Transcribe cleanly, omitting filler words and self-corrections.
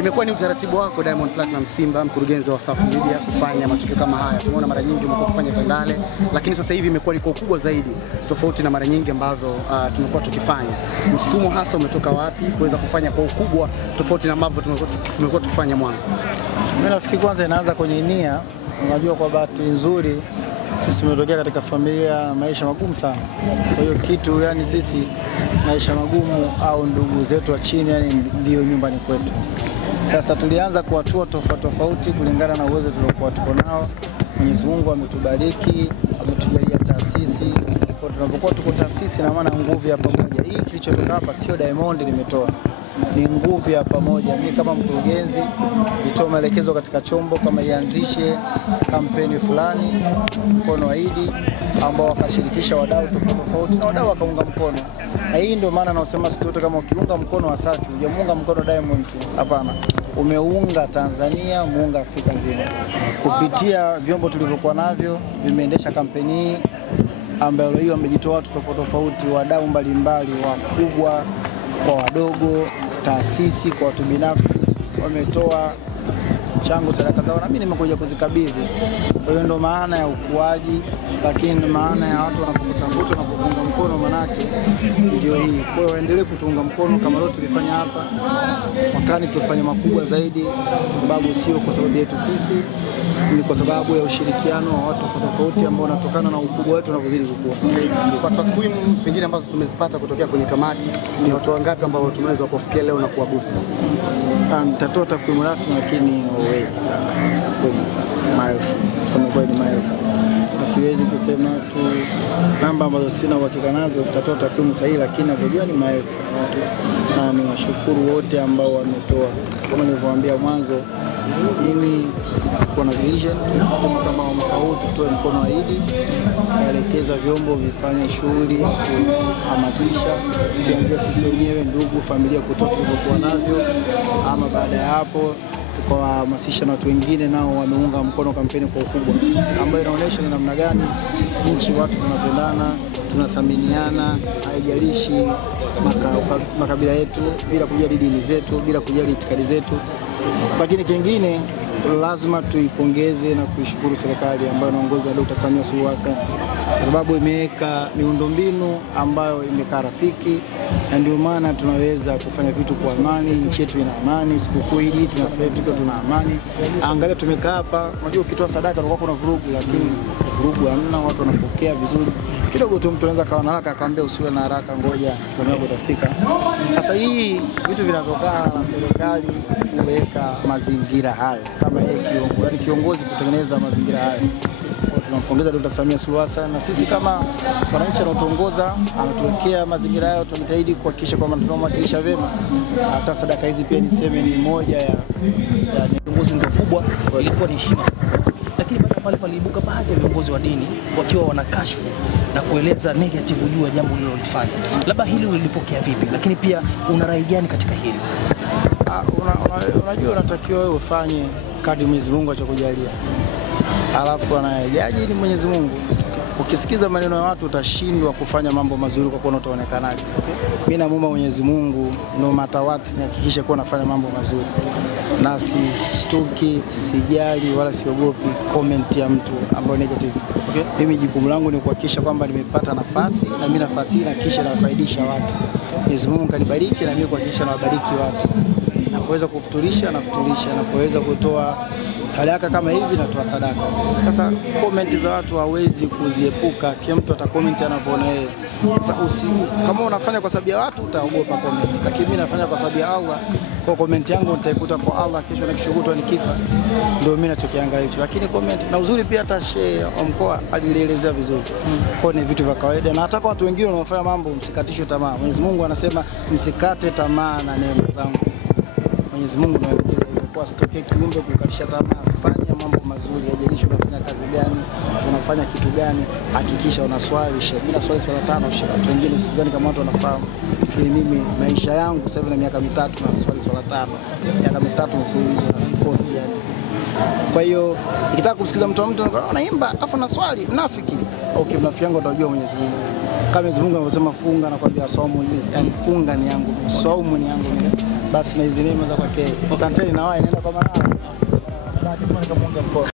Imekuwa ni utaratibu wako Diamond Platinum Simba, mkurugenzi wa Wasafi Media, kufanya matukio kama haya. Tumeona mara nyingi umekuwa kufanya Tandale, lakini sasa hivi imekuwa ni kwa ukubwa zaidi, tofauti na mara nyingi ambavyo tumekuwa tukifanya. Msukumo hasa umetoka wapi kuweza kufanya kwa ukubwa tofauti na ambavyo tumekuwa tukifanya mwanzo? Mimi nafikiri kwanza inaanza kwenye nia. Unajua, kwa bahati nzuri sisi tumetokea katika familia na maisha magumu sana. Kwa hiyo kitu, yani sisi maisha magumu au ndugu zetu wa chini, yani ndio nyumbani kwetu. Sasa tulianza kuwatua tofauti kulingana na uwezo tuliokuwa tuko nao. Mwenyezi Mungu ametubariki, ametujalia taasisi. Kwa tunapokuwa tuko taasisi, na maana nguvu ya pamoja. Hii kilichotoka hapa sio Diamond limetoa, ni nguvu ya pamoja. Mimi kama mkurugenzi nitoa maelekezo katika chombo kama ianzishe kampeni fulani, mkono wa Idi, ambao wakashirikisha wadau tofauti na wadau wakaunga mkono. Na hii ndio maana naosema sote, kama ukiunga mkono Wasafi, hujamuunga mkono Diamond tu, hapana. Umeunga Tanzania, muunga Afrika nzima. Kupitia vyombo tulivyokuwa navyo vimeendesha kampeni hii, ambayo hiyo wamejitoa watu tofauti, wadau mbalimbali, wakubwa kwa wadogo, taasisi kwa watu binafsi, wametoa chango, sadaka zao, na mimi nimekuja kuzikabidhi. Kwa hiyo ndio maana ya ukuaji, lakini maana ya watu wanapokosa mvuto na kuunga mkono, manake ndio hii. Kwa hiyo waendelee kutuunga mkono kama leo tulifanya hapa, wakani tufanye makubwa zaidi, kwa sababu sio kwa sababu yetu sisi, ni kwa sababu ya ushirikiano wa watu tofauti ambao wanatokana na ukubwa wetu unavyozidi kukua. Kwa takwimu pengine ambazo tumezipata kutokea kwenye kamati, ni watu wangapi ambao tumeweza kuwafikia leo na kuwagusa? Nitatoa takwimu rasmi, lakini wengi sana, maelfu, kusema kweli maelfu. Siwezi kusema tu namba ambazo sina uhakika nazo, tutatoa takwimu sahihi, lakini navyojua ni maelfu watu, na niwashukuru wote ambao wametoa. Kama nilivyowaambia mwanzo, mimi kuna vision, tunasema kama mwaka huu tutoe mkono wa Idi, kuelekeza vyombo vifanye shughuli, kuhamasisha, tukianzia sisi wenyewe, ndugu, familia, kutoka tulivyokuwa navyo, ama baada ya hapo tukawahamasisha na watu wengine nao wameunga mkono kampeni kwa ukubwa, ambayo inaonyesha ni namna gani nchi, watu tunapendana, tunathaminiana, haijalishi makabila yetu, bila kujali dini zetu, bila kujali itikadi zetu. Lakini kingine, lazima tuipongeze na kuishukuru serikali ambayo inaongozwa na Dr. Samia Suluhu Hassan, kwa sababu imeweka miundombinu ambayo imekaa rafiki, na ndio maana tunaweza kufanya vitu kwa amani. Nchi yetu ina amani, sikukuu hii tunafurahi tukiwa tuna amani. Angalia tumekaa hapa, unajua ukitoa sadaka unakuwa kuna vurugu, lakini vurugu hamna, watu wanapokea vizuri. Kidogo tu mtu anaweza kawa na haraka akaambia usiwe na haraka, ngoja tunapo tutafika. Sasa hii vitu vinatokana na serikali kuweka mazingira hayo, kama yeye kiongozi, yani kiongozi kutengeneza mazingira hayo. Tunampongeza Dr. Samia Suluhu Hassan, na sisi kama wananchi anaotuongoza anatuwekea mazingira hayo, tunajitahidi kuhakikisha kwamba tunamwakilisha vyema. Hata sadaka hizi pia niseme ni moja ya viongozi mkubwa, ilikuwa ni heshima. Lakini baada pale paliibuka baadhi ya viongozi wa dini wakiwa wanakashfu na kueleza negative juu ya jambo lililofanya. Labda hili ulilipokea vipi? Lakini pia una rai gani katika hili? Unajua, unatakiwa wewe ufanye kadri Mwenyezi Mungu atakujalia. Alafu anayejaji ni Mwenyezi Mungu. Ukisikiza maneno ya watu utashindwa kufanya mambo mazuri kwa kuwa utaonekanaje. Mimi namuomba Mwenyezi Mungu no matter what, nihakikishe kuwa nafanya mambo mazuri, na sishtuki, sijali wala siogopi comment ya mtu ambayo negative. Mimi jukumu langu ni kuhakikisha kwamba nimepata nafasi, na mimi nafasi hii kisha nafaidisha watu. Mwenyezi Mungu kanibariki, na mimi kuhakikisha nawabariki watu. Napoweza kufuturisha nafuturisha, napoweza kutoa sadaka kama hivi natoa sadaka. Sasa comment za watu hawezi kuziepuka, kila mtu atacomment anapoona yeye. Sasa kama unafanya kwa sababu ya watu utaogopa comment, lakini mimi nafanya kwa sababu ya Allah. Kwa comment yangu nitaikuta kwa Allah, kesho na kesho kutwa nikifa, ndio mimi nachokiangalia hicho. Lakini comment na uzuri pia, hata shehe wa mkoa alielezea vizuri. Kwa ni vitu vya kawaida, na hata kwa watu wengine wanaofanya mambo msikatishwe tamaa. Mwenyezi Mungu anasema msikate tamaa na neema zangu. Mwenyezi Mungu anaelekeza hivyo, kwa sitokee kiumbe kukatisha tamaa. Fanya mambo mazuri, haijalishi unafanya kazi gani, unafanya kitu gani, hakikisha unaswali. Mimi naswali swala 5, watu wengine sidhani kama watu wanafahamu. Lakini mimi maisha yangu sasa hivi na miaka 3 naswali swala 5, miaka 3 mfululizo na sikosi yani. Kwa hiyo nikitaka kumsikiza mtu anaimba afu naswali, mnafiki. okay, mnafiki yangu utajua Mwenyezi Mungu. Kama Mwenyezi Mungu anasema funga na kwambia saumu ni, yani funga ni yangu, saumu ni yangu mimi. Basi na hizi neema za kwake. Asanteni na wao, inaenda kwa maana.